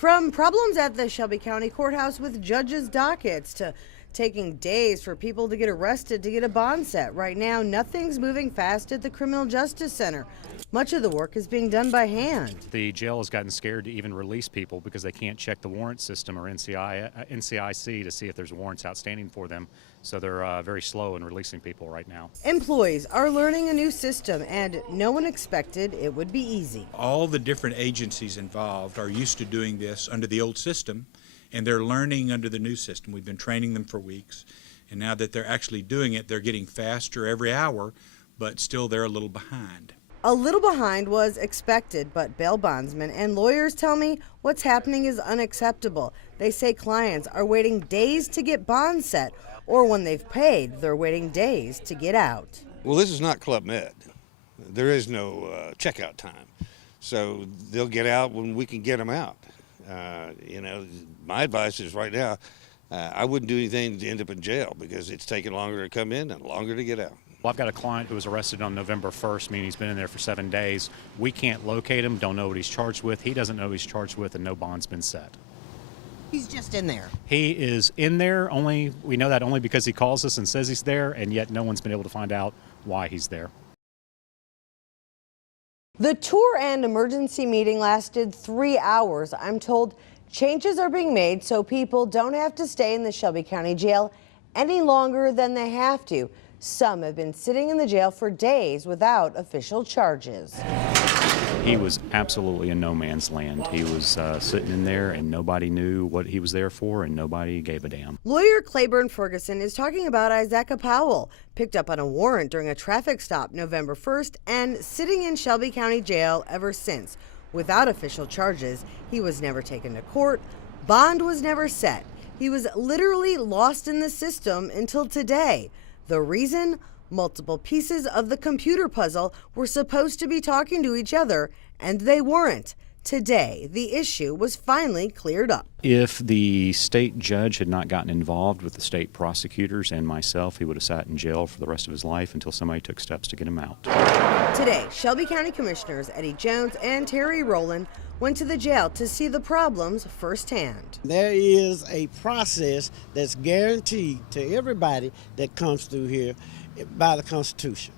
From problems at the Shelby County Courthouse with judges' dockets to taking days for people to get arrested to get a bond set. Right now, nothing's moving fast at the Criminal Justice Center. Much of the work is being done by hand. The jail has gotten scared to even release people because they can't check the warrant system or NCIC to see if there's warrants outstanding for them. So they're very slow in releasing people right now. Employees are learning a new system, and no one expected it would be easy. All the different agencies involved are used to doing this under the old system, and they're learning under the new system. We've been training them for weeks, and now that they're actually doing it, they're getting faster every hour, but still they're a little behind. A little behind was expected, but bail bondsmen and lawyers tell me what's happening is unacceptable. They say clients are waiting days to get bonds set, or when they've paid, they're waiting days to get out. Well, this is not Club Med. There is no checkout time. So they'll get out when we can get them out. My advice is right now, I wouldn't do anything to end up in jail because it's taking longer to come in and longer to get out. Well, I've got a client who was arrested on November 1st, meaning he's been in there for 7 days. We can't locate him, don't know what he's charged with. He doesn't know what he's charged with, and no bond's been set. He's just in there. He is in there, we know that only because he calls us and says he's there, and yet no one's been able to find out why he's there. The tour and emergency meeting lasted 3 hours. I'm told changes are being made so people don't have to stay in the Shelby County Jail any longer than they have to. Some have been sitting in the jail for days without official charges. He was absolutely in no man's land. He was sitting in there and nobody knew what he was there for and nobody gave a damn. Lawyer Claiborne Ferguson is talking about Isaiah Powell, picked up on a warrant during a traffic stop November 1st and sitting in Shelby County Jail ever since. Without official charges, he was never taken to court, bond was never set. He was literally lost in the system until today. The reason? Multiple pieces of the computer puzzle were supposed to be talking to each other, and they weren't. Today, the issue was finally cleared up. If the state judge had not gotten involved with the state prosecutors and myself, he would have sat in jail for the rest of his life until somebody took steps to get him out. Today, Shelby County Commissioners Eddie Jones and Terry Rowland went to the jail to see the problems firsthand. There is a process that's guaranteed to everybody that comes through here by the Constitution.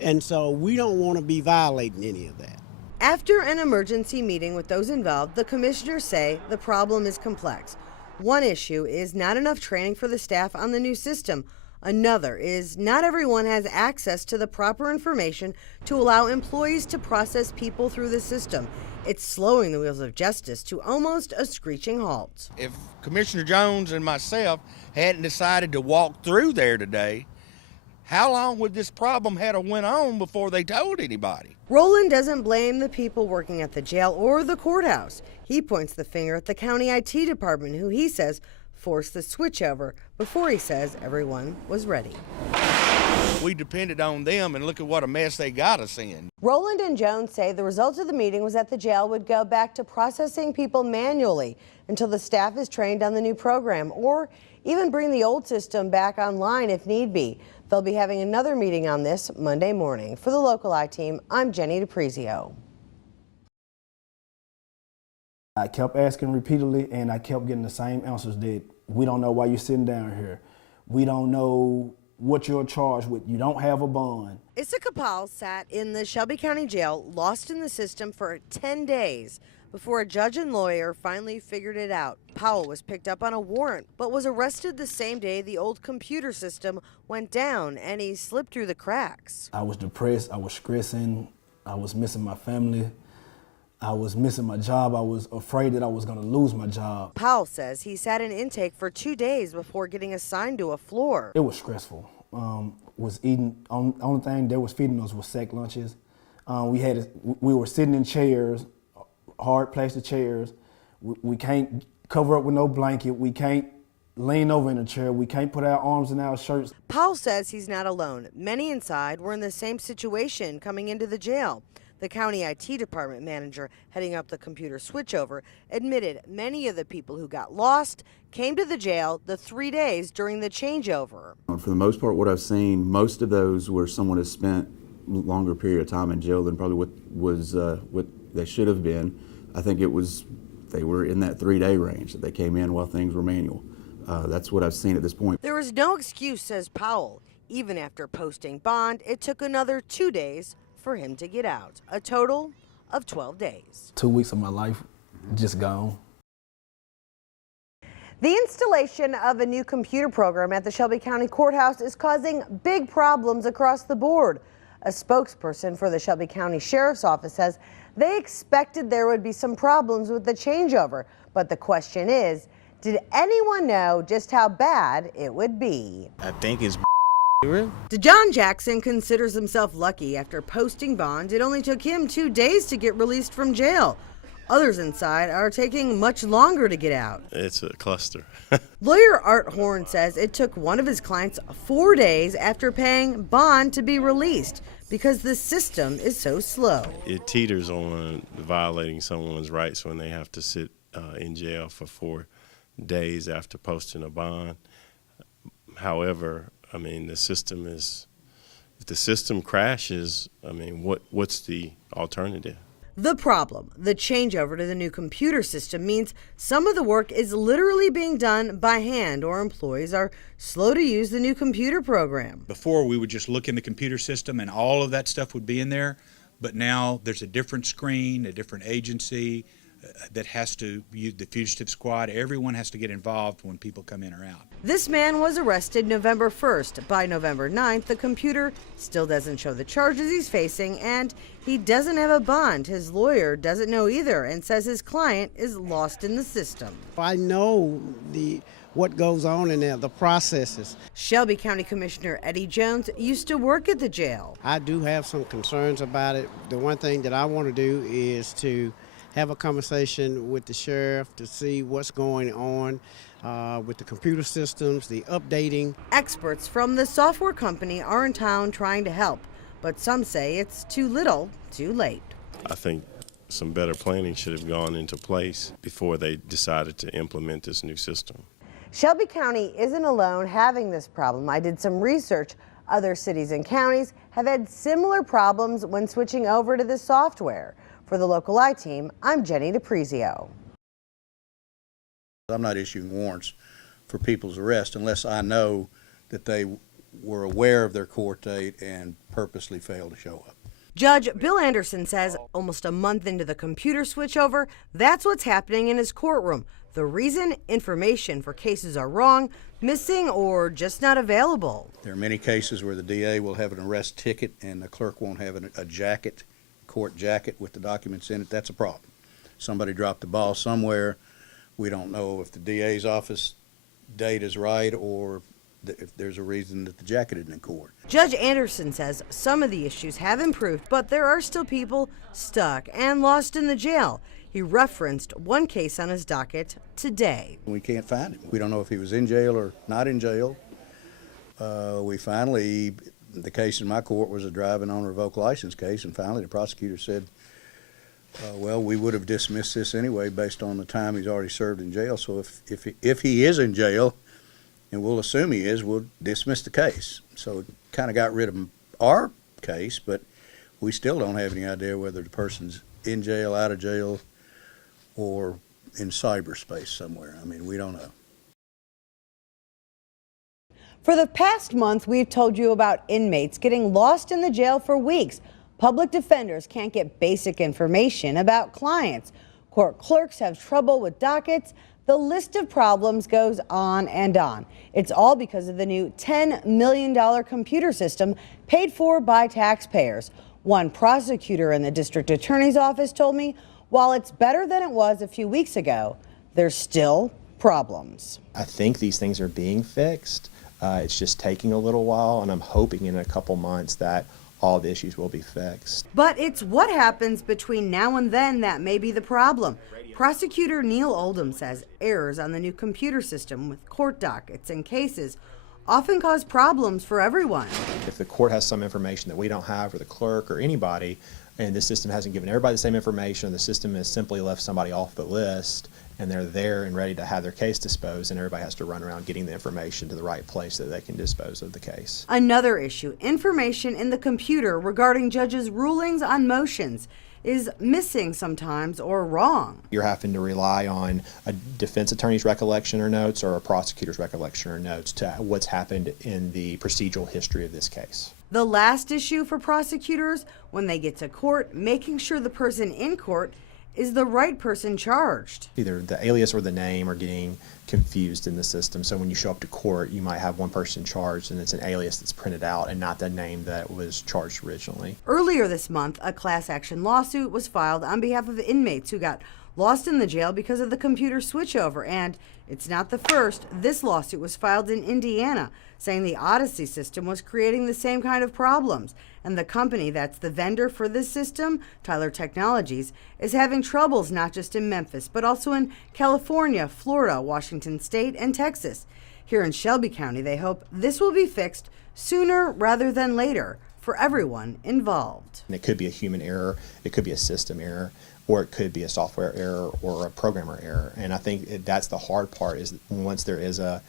And so we don't want to be violating any of that. After an emergency meeting with those involved, the commissioners say the problem is complex. One issue is not enough training for the staff on the new system. Another is not everyone has access to the proper information to allow employees to process people through the system. It's slowing the wheels of justice to almost a screeching halt. If Commissioner Jones and myself hadn't decided to walk through there today, how long would this problem have went on before they told anybody? Rowland doesn't blame the people working at the jail or the courthouse. He points the finger at the county IT department, who he says forced the switchover before he says everyone was ready. We depended on them, and look at what a mess they got us in. Rowland and Jones say the result of the meeting was that the jail would go back to processing people manually until the staff is trained on the new program, or even bring the old system back online if need be. They'll be having another meeting on this Monday morning. For the Local Eye team, I'm Jenny DePrizio. I kept asking repeatedly, and I kept getting the same answers that we don't know why you're sitting down here. We don't know what you're charged with. You don't have a bond. Isaiah Powell sat in the Shelby County Jail, lost in the system for 10 days before a judge and lawyer finally figured it out. Powell was picked up on a warrant, but was arrested the same day the old computer system went down, and he slipped through the cracks. I was depressed, I was stressing, I was missing my family, I was missing my job, I was afraid that I was gonna lose my job. Powell says he sat in intake for 2 days before getting assigned to a floor. It was stressful. Was eating, only thing they was feeding us was sack lunches. We were sitting in chairs, hard plastic chairs. We can't cover up with no blanket. We can't lean over in a chair. We can't put our arms in our shirts. Powell says he's not alone. Many inside were in the same situation coming into the jail. The county IT department manager heading up the computer switchover admitted many of the people who got lost came to the jail the 3 days during the changeover. For the most part, what I've seen, most of those where someone has spent a longer period of time in jail than probably what they should have been. I think it was They were in that 3-day range that they came in while things were manual. That's what I've seen at this point. There was no excuse, says Powell. Even after posting bond, it took another 2 days for him to get out, a total of 12 days. 2 weeks of my life just gone. The installation of a new computer program at the Shelby County Courthouse is causing big problems across the board. A spokesperson for the Shelby County Sheriff's Office says they expected there would be some problems with the changeover, but the question is, did anyone know just how bad it would be? I think it's real. DeJohn Jackson considers himself lucky. After posting bond, it only took him 2 days to get released from jail. Others inside are taking much longer to get out. It's a cluster. Lawyer Art Horn says it took one of his clients 4 days after paying bond to be released because the system is so slow. It teeters on violating someone's rights when they have to sit in jail for 4 days after posting a bond. However, I mean, the system is, if the system crashes, I mean, what's the alternative? The problem, the changeover to the new computer system, means some of the work is literally being done by hand, or employees are slow to use the new computer program. Before, we would just look in the computer system and all of that stuff would be in there, but now there's a different screen, a different agency that has to use the fugitive squad. Everyone has to get involved when people come in or out. This man was arrested November 1st. By November 9th, the computer still doesn't show the charges he's facing, and he doesn't have a bond. His lawyer doesn't know either and says his client is lost in the system. I know what goes on in there, the processes. Shelby County Commissioner Eddie Jones used to work at the jail. I do have some concerns about it. The one thing that I want to do is to have a conversation with the sheriff to see what's going on with the computer systems, the updating. Experts from the software company are in town trying to help, but some say it's too little, too late. I think some better planning should have gone into place before they decided to implement this new system. Shelby County isn't alone having this problem. I did some research. Other cities and counties have had similar problems when switching over to this software. For the Local Eye team, I'm Jenny DePrizio. I'm not issuing warrants for people's arrest unless I know that they were aware of their court date and purposely failed to show up. Judge Bill Anderson says almost a month into the computer switchover, that's what's happening in his courtroom. The reason? Information for cases are wrong, missing, or just not available. There are many cases where the DA will have an arrest ticket and the clerk won't have a jacket, court jacket with the documents in it. That's a problem. Somebody dropped the ball somewhere. We don't know if the DA's office date is right or if there's a reason that the jacket isn't in court. Judge Anderson says some of the issues have improved, but there are still people stuck and lost in the jail. He referenced one case on his docket today. We can't find him. We don't know if he was in jail or not in jail. The case in my court was a driving on revoked license case, and finally the prosecutor said, well, we would have dismissed this anyway based on the time he's already served in jail. So if he is in jail, and we'll assume he is, we'll dismiss the case. So it kind of got rid of our case, but we still don't have any idea whether the person's in jail, out of jail, or in cyberspace somewhere. I mean, we don't know. For the past month, we've told you about inmates getting lost in the jail for weeks. Public defenders can't get basic information about clients. Court clerks have trouble with dockets. The list of problems goes on and on. It's all because of the new $10 million computer system paid for by taxpayers. One prosecutor in the district attorney's office told me, while it's better than it was a few weeks ago, there's still problems. I think these things are being fixed. It's just taking a little while, and I'm hoping in a couple months that all the issues will be fixed. But it's what happens between now and then that may be the problem. Prosecutor Neil Oldham says errors on the new computer system with court dockets and cases often cause problems for everyone. If the court has some information that we don't have, or the clerk or anybody, and the system hasn't given everybody the same information, the system has simply left somebody off the list, and they're there and ready to have their case disposed, and everybody has to run around getting the information to the right place so that they can dispose of the case. Another issue, information in the computer regarding judges' rulings on motions. is missing sometimes or wrong. You're having to rely on a defense attorney's recollection or notes or a prosecutor's recollection or notes to what's happened in the procedural history of this case. The last issue for prosecutors when they get to court, making sure the person in court is the right person charged. Either the alias or the name are getting confused in the system. So when you show up to court, you might have one person charged and it's an alias that's printed out and not the name that was charged originally. Earlier this month, a class action lawsuit was filed on behalf of inmates who got lost in the jail because of the computer switchover. And it's not the first. This lawsuit was filed in Indiana, saying the Odyssey system was creating the same kind of problems. And the company that's the vendor for this system, Tyler Technologies, is having troubles not just in Memphis, but also in California, Florida, Washington State, and Texas. Here in Shelby County, they hope this will be fixed sooner rather than later for everyone involved. And it could be a human error, it could be a system error, or it could be a software error or a programmer error. And I think that's the hard part, is once there is a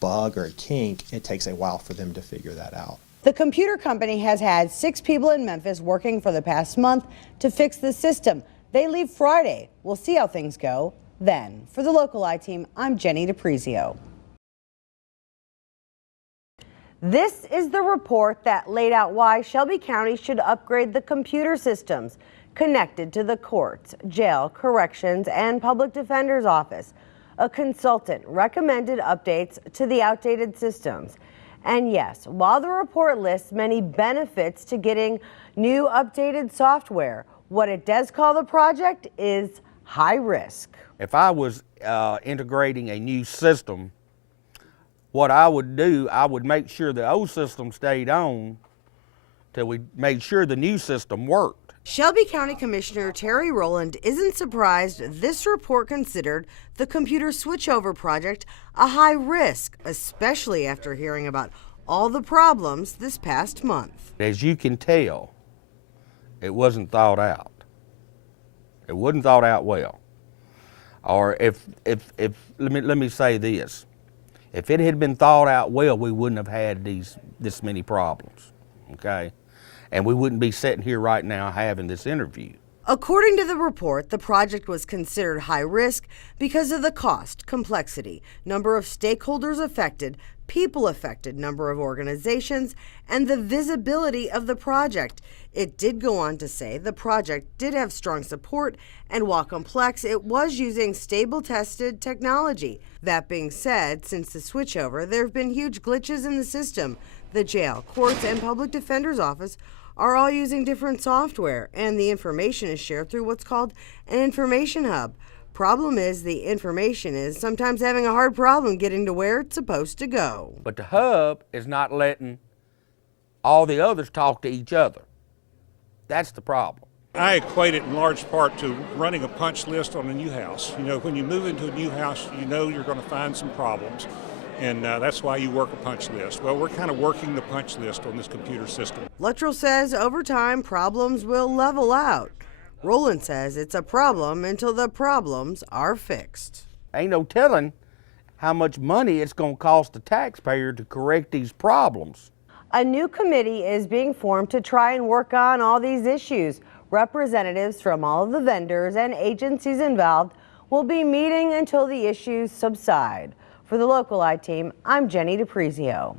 bug or a kink, it takes a while for them to figure that out. The computer company has had 6 people in Memphis working for the past month to fix the system. They leave Friday. We'll see how things go then. For the Local Eye Team, I'm Jenny DePrizio. This is the report that laid out why Shelby County should upgrade the computer systems connected to the courts, jail, corrections, and public defender's office. A consultant recommended updates to the outdated systems. And yes, while the report lists many benefits to getting new updated software, what it does call the project is high risk. If I was integrating a new system, what I would do, I would make sure the old system stayed on till we made sure the new system worked. Shelby County Commissioner Terry Rowland isn't surprised this report considered the computer switchover project a high risk, especially after hearing about all the problems this past month. As you can tell, it wasn't thought out. It wasn't thought out well. Or if let me say this. If it had been thought out well, we wouldn't have had this many problems, okay? And we wouldn't be sitting here right now having this interview. According to the report, the project was considered high risk because of the cost, complexity, number of stakeholders affected, people affected, number of organizations, and the visibility of the project. It did go on to say the project did have strong support, and while complex, it was using stable tested technology. That being said, since the switchover, there have been huge glitches in the system. The jail, courts, and public defender's office are all using different software, and the information is shared through what's called an information hub. Problem is, the information is sometimes having a hard problem getting to where it's supposed to go. But the hub is not letting all the others talk to each other. That's the problem. I equate it in large part to running a punch list on a new house. You know, when you move into a new house, you know you're going to find some problems. And that's why you work a punch list. Well, we're kind of working the punch list on this computer system. Luttrell says over time, problems will level out. Rowland says it's a problem until the problems are fixed. Ain't no telling how much money it's going to cost the taxpayer to correct these problems. A new committee is being formed to try and work on all these issues. Representatives from all of the vendors and agencies involved will be meeting until the issues subside. For the Local Eye Team, I'm Jenny DePrizio.